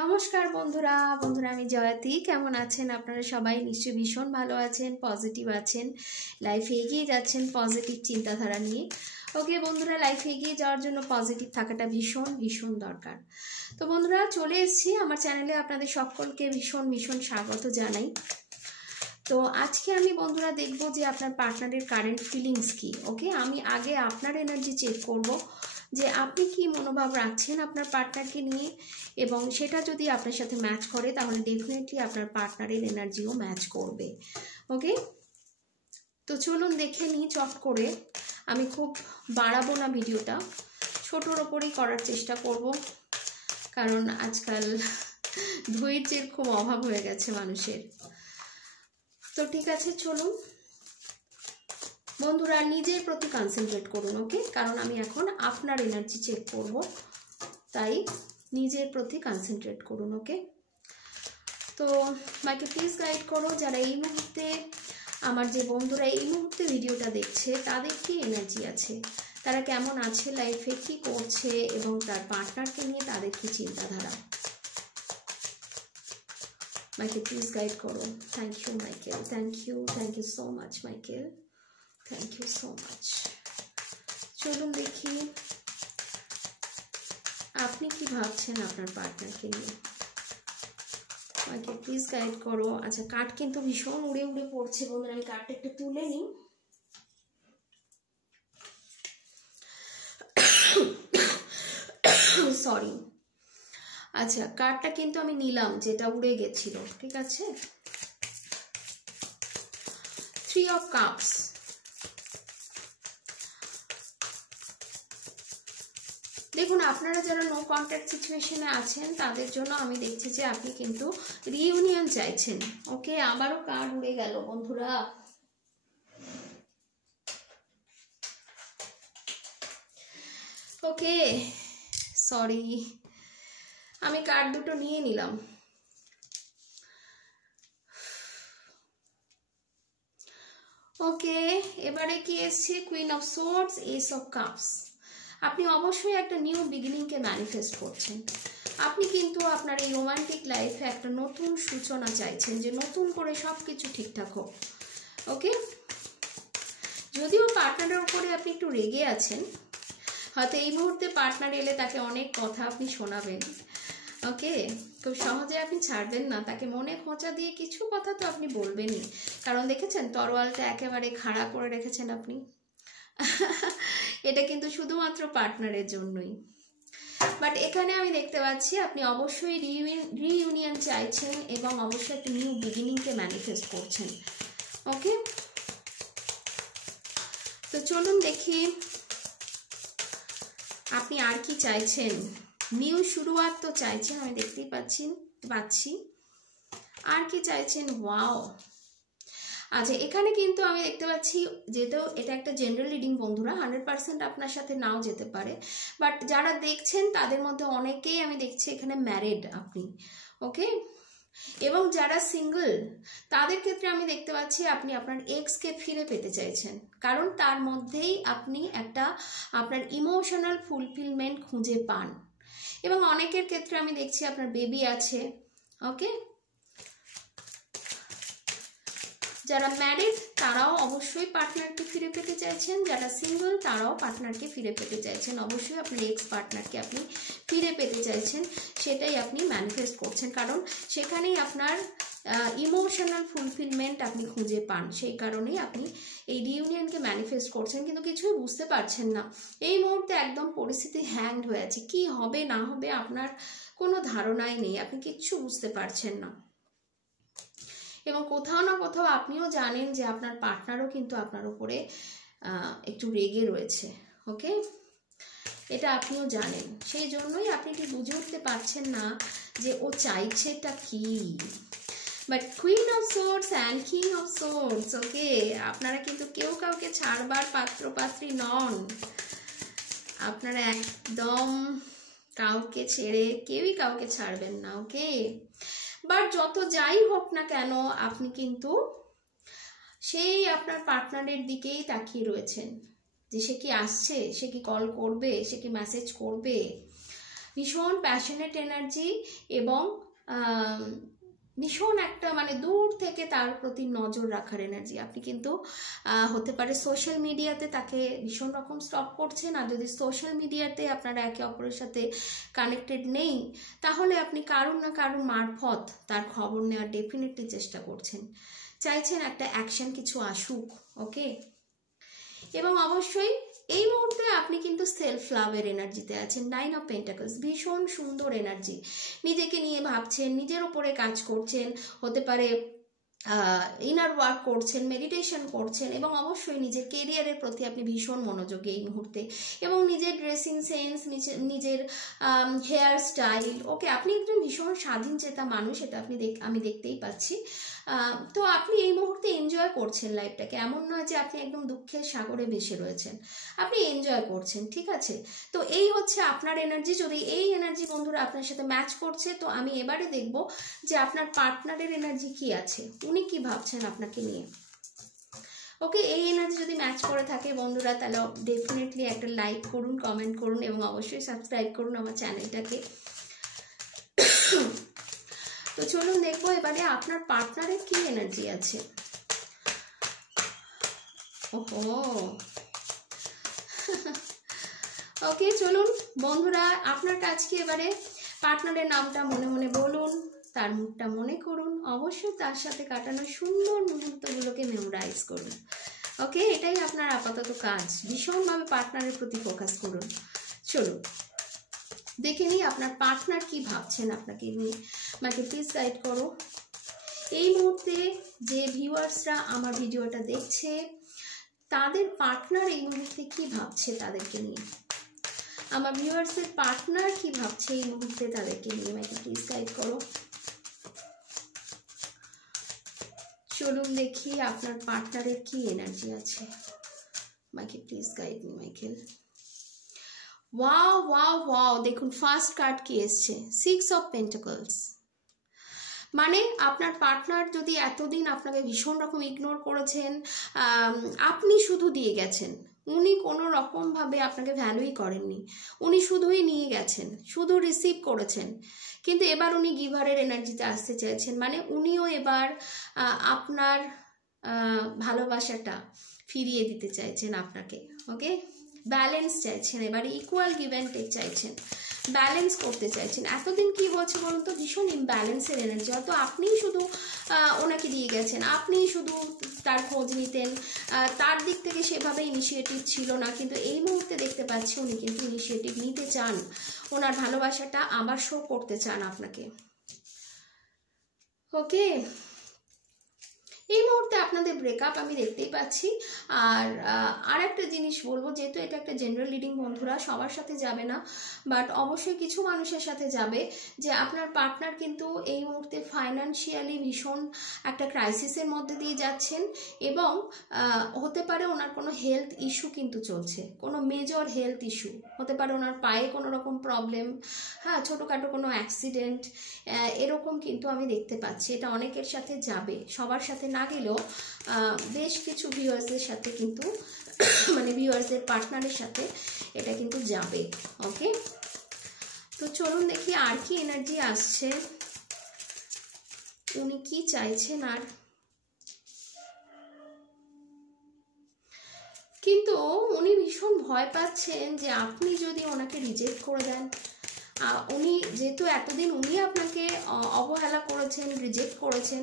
নমস্কার বন্ধুরা আমি জয়তী। কেমন আছেন আপনারা সবাই? নিশ্চয়ই ভীষণ ভালো আছেন, পজিটিভ আছেন, লাইফে এগিয়ে যাচ্ছেন পজিটিভ চিন্তাধারা নিয়ে। ওকে বন্ধুরা, লাইফে এগিয়ে যাওয়ার জন্য পজিটিভ থাকাটা ভীষণ ভীষণ দরকার। তো বন্ধুরা, চলে এসেছি আমার চ্যানেলে, আপনাদের সকলকে ভীষণ ভীষণ স্বাগত জানাই। তো আজকে আমি বন্ধুরা দেখব যে আপনার পার্টনারের কারেন্ট ফিলিংস কি। ওকে, আমি আগে আপনার এনার্জি চেক করব যে আপনি কি মনোভাব রাখছেন আপনার পার্টনারকে নিয়ে, এবং সেটা যদি আপনার সাথে ম্যাচ করে তাহলে ডেফিনেটলি আপনার পার্টনারের এনার্জিও ম্যাচ করবে। ওকে, তো চলুন দেখে নিই চট করে। আমি খুব বাড়াবো না ভিডিওটা, ছোটোর ওপরেই করার চেষ্টা করব, কারণ আজকাল ধৈর্যের খুব অভাব হয়ে গেছে মানুষের। তো ঠিক আছে, চলুন বন্ধুরা, নিজের প্রতি কনসেন্ট্রেট করুন। ওকে, কারণ আমি এখন আপনার এনার্জি চেক করব, তাই নিজের প্রতি কনসেন্ট্রেট করুন। ওকে, তো মাইকে প্লিজ গাইড করো যারা এই মুহূর্তে, আমার যে বন্ধুরা এই মুহূর্তে ভিডিওটা দেখছে, তাদের কি এনার্জি আছে, তারা কেমন আছে লাইফে, কি করছে, এবং তার পার্টনারকে নিয়ে তাদের কি চিন্তাধারা। মাইকেল প্লিজ গাইড করো। Thank you Michael, thank you so much Michael, thank you so much. চলুন দেখি আপনি কি ভাবছেন আপনার পার্টনারকে নিয়ে। মাইকেল প্লিজ গাইড করো। আচ্ছা, কার্ড কিন্তু ভীষণ উড়ে উড়ে পড়ছে বন্ধুরা, আমি কার্ডটা একটু তুলে নিই। সরি। আচ্ছা, কার্ডটা কিন্তু আমি নিলাম যেটা উড়ে গেছিল, ঠিক আছে। 3 of Cups, দেখুন আপনারা যারা নো কন্ট্যাক্ট সিচুয়েশনে আছেন তাদের জন্য আমি দেখছি যে আপনি কিন্তু রিইউনিয়ন চাইছেন। ওকে, আবারও কার্ড উড়ে গেল বন্ধুরা। ওকে সরি, আমি কার্ড দুটো নিয়ে নিলাম। ওকে, এবারে কি এসছে? Queen of swords, S of cups. আপনি অবশ্যই একটা নিউ বিগিনিংকে ম্যানিফেস্ট করছেন। আপনি কিন্তু আপনার এই রোমান্টিক লাইফে একটা নতুন সূচনা চাইছেন, যে নতুন করে সব কিছু ঠিকঠাক হোক। ওকে, যদিও পার্টনারের উপরে আপনি একটু রেগে আছেন, হয়তো এই মুহূর্তে পার্টনার এলে তাকে অনেক কথা আপনি শোনাবেন। ওকে, খুব সহজে আপনি ছাড়বেন না তাকে, মনে খোঁচা দিয়ে কিছু কথা তো আপনি বলবেনই, কারণ দেখেছেন তরোয়ালটা একেবারে খাড়া করে রেখেছেন আপনি। এটা কিন্তু শুধুমাত্র পার্টনারের জন্যই। বাট এখানে আমি দেখতে পাচ্ছি আপনি অবশ্যই রিইউনিয়ন চাইছেন, এবং অবশ্যই একটা নিউ বিগিনিংকে ম্যানিফেস্ট করছেন। ওকে, তো চলুন দেখি আপনি আর কি চাইছেন। নিউ শুরুয়াত তো চাইছেন, আমি দেখতেই পাচ্ছি। আর কি চাইছেন? ওয়াও। আচ্ছা, এখানে কিন্তু আমি দেখতে পাচ্ছি, যেহেতু এটা একটা জেনারেল রিডিং বন্ধুরা, 100% আপনার সাথে নাও যেতে পারে, বাট যারা দেখছেন তাদের মধ্যে অনেকেই আমি দেখছি এখানে ম্যারিড আপনি। ওকে, এবং যারা সিঙ্গল তাদের ক্ষেত্রে আমি দেখতে পাচ্ছি আপনি আপনার এক্সকে ফিরে পেতে চাইছেন, কারণ তার মধ্যেই আপনি একটা আপনার ইমোশনাল ফুলফিলমেন্ট খুঁজে পান। এবং অনেকের ক্ষেত্রে আমি দেখছি আপনার বেবি আছে। ওকে, যারা ম্যারিড তারাও অবশ্যই পার্টনারকে ফিরে পেতে চাইছেন, যারা সিঙ্গল তারাও পার্টনারকে ফিরে পেতে চাইছেন। অবশ্যই আপনার এক্স পার্টনারকে আপনি ফিরে পেতে চাইছেন, সেটাই আপনি ম্যানিফেস্ট করছেন, কারণ সেখানেই আপনার ইমোশনাল ফুলফিলমেন্ট আপনি খুঁজে পান। সেই কারণেই আপনি এই রিইউনিয়নকে ম্যানিফেস্ট করছেন, কিন্তু কিছুই বুঝতে পারছেন না এই মুহূর্তে। একদম পরিস্থিতি হ্যাংড হয়ে আছে, কি হবে না হবে আপনার কোনো ধারণাই নেই, আপনি কিচ্ছু বুঝতে পারছেন না। এবং কোথাও না কোথাও আপনিও জানেন যে আপনার পার্টনারও কিন্তু আপনার উপরে একটু রেগে রয়েছে। ওকে, এটা আপনিও জানেন, সেই জন্যই আপনি ঠিক বুঝে উঠতে পারছেন না যে ও চাইছেটা কি। But queen of swords and king of swords, okay, আপনারা কিন্তু কেউ কাউকে ছাড়বার পাত্রপাত্রী নন। আপনারা একদম কাউকে ছেড়ে কেউই কাউকে ছাড়বেন না। ওকে, বাট যত যাই হোক না কেন আপনি কিন্তু সেই আপনার পার্টনারের দিকেই তাকিয়ে রয়েছেন, যে সে কি আসছে, সে কি কল করবে, সে কি মেসেজ করবে। ভীষণ প্যাশনেট এনার্জি এবং ভীষণ একটা মানে দূর থেকে তার প্রতি নজর রাখার এনার্জি। আপনি কিন্তু হতে পারে সোশ্যাল মিডিয়াতে তাকে ভীষণ রকম স্টক করছেন, আর যদি সোশ্যাল মিডিয়াতে আপনারা একে অপরের সাথে কানেক্টেড নেই তাহলে আপনি কারুর না কারুর মারফত তার খবর নেওয়ার ডেফিনেটলি চেষ্টা করছেন, চাইছেন একটা অ্যাকশন কিছু আসুক। ওকে, এবং অবশ্যই এই মুহূর্তে আপনি কিন্তু সেলফ লাভের এনার্জিতে আছেন। 9 অফ পেন্টাকলস ভীষণ সুন্দর এনার্জি। নিজেকে নিয়ে ভাবছেন, নিজের উপরে কাজ করছেন, হতে পারে ইনার ওয়ার্ক করছেন, মেডিটেশন করছেন, এবং অবশ্যই নিজের কেরিয়ারের প্রতি আপনি ভীষণ মনোযোগী এই মুহূর্তে, এবং নিজের ড্রেসিং সেন্স, নিজের হেয়ার স্টাইল। ওকে, আপনি একজন ভীষণ স্বাধীন চেতা মানুষ, এটা আমি দেখতেই পাচ্ছি। তো আপনি এই মুহূর্তে এনজয় করছেন লাইফটাকে, এমন নয় যে আপনি একদম দুঃখের সাগরে ভেসে রয়েছেন, আপনি এনজয় করছেন, ঠিক আছে? তো এই হচ্ছে আপনার এনার্জি। যদি এই এনার্জি বন্ধুরা আপনার সাথে ম্যাচ করছে, তো আমি এবারে দেখব যে আপনার পার্টনারের এনার্জি কি আছে, উনি কি ভাবছেন আপনাকে নিয়ে। ওকে, এই এনার্জি যদি ম্যাচ করে থাকে বন্ধুরা, তাহলে ডেফিনেটলি একটা লাইক করুন, কমেন্ট করুন, এবং অবশ্যই সাবস্ক্রাইব করুন আমার চ্যানেলটাকে। তো চলুন দেখবো এবারে আপনার পার্টনারের কি এনার্জি আছে। ওহো, ওকে, চলুন বন্ধুরা আপনার কাজ কি, এবারে পার্টনারের নামটা মনে মনে বলুন, তার মুখটা মনে করুন, অবশ্যই তার সাথে কাটানো সুন্দর মুহূর্তগুলোকে মেমোরাইজ করুন। ওকে, এটাই আপনার আপাতত কাজ, ভীষণভাবে পার্টনারের প্রতি ফোকাস করুন। চলুন দেখে নিই আপনার পার্টনার কি ভাবছেন আপনাকে নিয়ে। আমাকে প্লিজ গাইড করো। এই মুহূর্তে যে ভিউয়ার্সরা আমার ভিডিওটা দেখছে, তাদের পার্টনার এই মুহূর্তে কি ভাবছে তাদেরকে নিয়ে, আমার ভিউয়ার্সের পার্টনার কি ভাবছে এই মুহূর্তে তাদেরকে নিয়ে, আমাকে প্লিজ গাইড করো। চলুন দেখি আপনার পার্টনারের কি এনার্জি আছে। আমাকে please guide me Michael. Wow wow wow, দেখুন ফার্স্ট কার্ড কি এসছে, 6 অফ পেন্টাকলস। মানে আপনার পার্টনার যদি এতদিন আপনাকে ভীষণ রকম ইগনোর করেছেন, আপনি শুধু দিয়ে গেছেন, উনি কোনো রকমভাবে আপনাকে ভ্যালুই করেননি, উনি শুধুই নিয়ে গেছেন, শুধু রিসিভ করেছেন, কিন্তু এবার উনি গিভারের এনার্জিতে আসতে চাইছেন। মানে উনিও এবার আপনার ভালোবাসাটা ফিরিয়ে দিতে চাইছেন আপনাকে। ওকে, ব্যালেন্স চাইছেন, এবারে ইকুয়াল গিভ অ্যান্ড টেক চাইছেন, ব্যালেন্স করতে চাইছেন। এতদিন কি হচ্ছে বলুন তো, ভীষণ ইমব্যালেন্সের এনার্জি। হয়তো আপনিই শুধু ওনাকে দিয়ে গেছেন, আপনিই শুধু তার খোঁজ নিতেন, তার দিক থেকে সেভাবে ইনিশিয়েটিভ ছিল না, কিন্তু এই মুহূর্তে দেখতে পাচ্ছি উনি কিন্তু ইনিশিয়েটিভ নিতে চান, ওনার ভালোবাসাটা আবার শো করতে চান আপনাকে। ওকে, এই মুহূর্তে আপনাদের ব্রেকআপ আমি দেখতেই পাচ্ছি। আর একটা জিনিস বলবো, যেহেতু এটা একটা জেনারেল রিডিং বন্ধুরা, সবার সাথে যাবে না, বাট অবশ্যই কিছু মানুষের সাথে যাবে, যে আপনার পার্টনার কিন্তু এই মুহূর্তে ফাইন্যান্সিয়ালি ভীষণ একটা ক্রাইসিসের মধ্যে দিয়ে যাচ্ছেন, এবং হতে পারে ওনার কোনো হেলথ ইস্যু কিন্তু চলছে, কোনো মেজর হেলথ ইস্যু হতে পারে, ওনার পায়ে কোনো রকম প্রবলেম, হ্যাঁ ছোটোখাটো কোনো অ্যাক্সিডেন্ট, এরকম কিন্তু আমি দেখতে পাচ্ছি। এটা অনেকের সাথে যাবে, সবার সাথে না গেলেও বেশ কিছু ভিউয়ার্সদের সাথে কিন্তু মানে ভিউয়ার্সদের পার্টনারের সাথে এটা কিন্তু যাবে। ওকে, তো চলুন দেখি আর কি এনার্জি আসছে, উনি কি চাইছেন। আর কিন্তু উনি ভীষণ ভয় পাচ্ছেন যে আপনি যদি ওনাকে রিজেক্ট করে দেন, উনি যেহেতু এতদিন উনি আপনাকে অবহেলা করেছেন, রিজেক্ট করেছেন,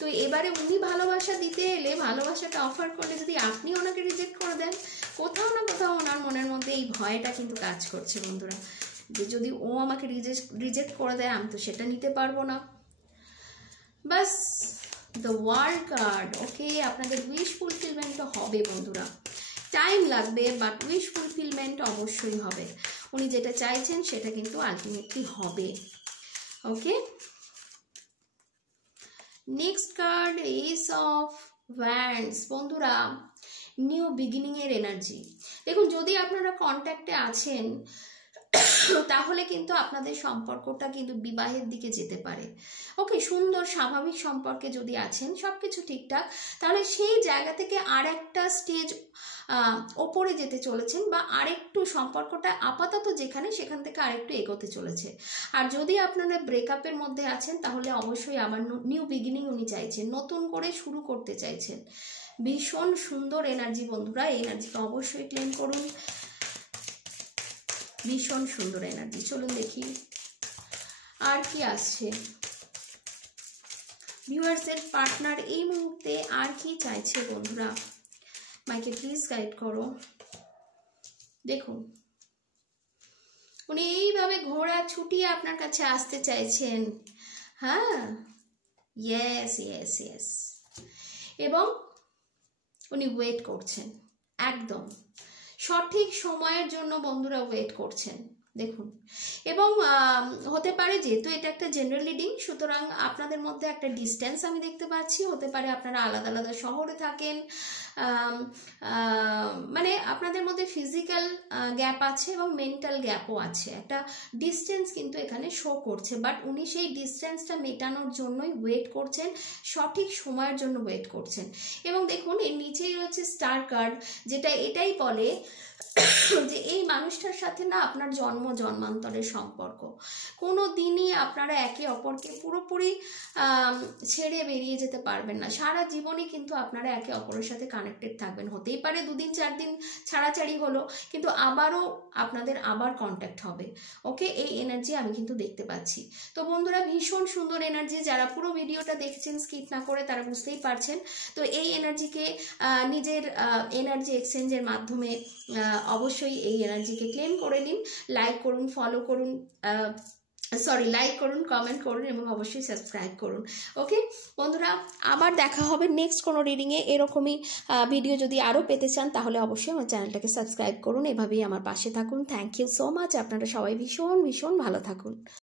তো এবারে উনি ভালোবাসা দিতে এলে, ভালোবাসাটা অফার করলে যদি আপনি ওনাকে রিজেক্ট করে দেন, কোথাও না কোথাও ওনার মনের মধ্যে এই ভয়টা কিন্তু কাজ করছে বন্ধুরা, যে যদি ও আমাকে রিজেক্ট করে দেয় আমি তো সেটা নিতে পারবো না। বাস দ্য ওয়ার্ল্ড কার্ড। ওকে, আপনাদের উইশ ফুলফিলমেন্ট হবে বন্ধুরা, টাইম লাগবে, বাট উইশ ফুলফিলমেন্ট অবশ্যই হবে। উনি যেটা চাইছেন সেটা কিন্তু আলটিমেটলি হবে। Okay, next card ace of wands. বন্ধুরা নিউ বিগিনিং এর এনার্জি। দেখুন, যদি আপনারা কন্ট্যাক্টে আছেন তাহলে কিন্তু আপনাদের সম্পর্কটা কিন্তু বিবাহের দিকে যেতে পারে। ওকে, সুন্দর স্বাভাবিক সম্পর্কে যদি আছেন, সব কিছু ঠিকঠাক, তাহলে সেই জায়গা থেকে আর একটা স্টেজ ওপরে যেতে চলেছেন, বা আরেকটু সম্পর্কটা আপাতত যেখানে সেখান থেকে আরেকটু এগোতে চলেছে। আর যদি আপনারা ব্রেকআপের মধ্যে আছেন, তাহলে অবশ্যই আবার নিউ বিগিনিং উনি চাইছেন, নতুন করে শুরু করতে চাইছেন। ভীষণ সুন্দর এনার্জি বন্ধুরা, এই এনার্জিকে অবশ্যই ক্লেম করুন। ভীষণ সুন্দর এনার্জি। চলুন দেখি আর কি আসছে। ভিউয়ার্সের পার্টনার এই মুহূর্তে আর কি চাইছে বন্ধুরা, মাইকে প্লিজ গাইড করো। দেখুন, উনি এইভাবে ঘোড়া ছুটিয়ে আপনার কাছে আসতে চাইছেন। হ্যাঁ, ইয়েস ইয়েস ইয়েস। এবং উনি ওয়েট করছেন, একদম সঠিক সময়ের জন্য বন্ধুরা ওয়েট করছেন। দেখুন, এবং হতে পারে, যেহেতু এটা একটা জেনারেল রিডিং, সুতরাং আপনাদের মধ্যে একটা ডিস্টেন্স আমি দেখতে পাচ্ছি। হতে পারে আপনারা আলাদা আলাদা শহরে থাকেন, মানে আপনাদের মধ্যে ফিজিক্যাল গ্যাপ আছে এবং মেন্টাল গ্যাপও আছে, একটা ডিস্টেন্স কিন্তু এখানে শো করছে। বাট উনি সেই ডিস্টেন্সটা মেটানোর জন্যই ওয়েট করছেন, সঠিক সময়ের জন্য ওয়েট করছেন। এবং দেখুন, এর নিচেই রয়েছে স্টার কার্ড, যেটা এটাই বলে যে এই মানুষটার সাথে না আপনার জন্মান্তরের সম্পর্ক। কোনো দিনই আপনারা একে অপরকে পুরোপুরি ছেড়ে বেরিয়ে যেতে পারবেন না, সারা জীবনই কিন্তু আপনারা একে অপরের সাথে কানেক্টেড থাকবেন। হতেই পারে 2 দিন 4 দিন ছাড়াছাড়ি হলো, কিন্তু আবারও আপনাদের আবার কন্ট্যাক্ট হবে। ওকে, এই এনার্জি আমি কিন্তু দেখতে পাচ্ছি। তো বন্ধুরা, ভীষণ সুন্দর এনার্জি। যারা পুরো ভিডিওটা দেখছেন স্কিপ না করে, তারা বুঝতেই পারছেন। তো এই এনার্জিকে নিজের এনার্জি এক্সচেঞ্জের মাধ্যমে অবশ্যই এই এনার্জিকে ক্লেম করে নিন। লাইক করুন, ফলো করুন, লাইক করুন, কমেন্ট করুন এবং অবশ্যই সাবস্ক্রাইব করুন। ওকে বন্ধুরা, আবার দেখা হবে নেক্সট কোনো রিডিংয়ে। এরকমই ভিডিও যদি আরও পেতে চান, তাহলে অবশ্যই আমার চ্যানেলটাকে সাবস্ক্রাইব করুন। এভাবেই আমার পাশে থাকুন। Thank you so much. আপনারা সবাই ভীষণ ভীষণ ভালো থাকুন।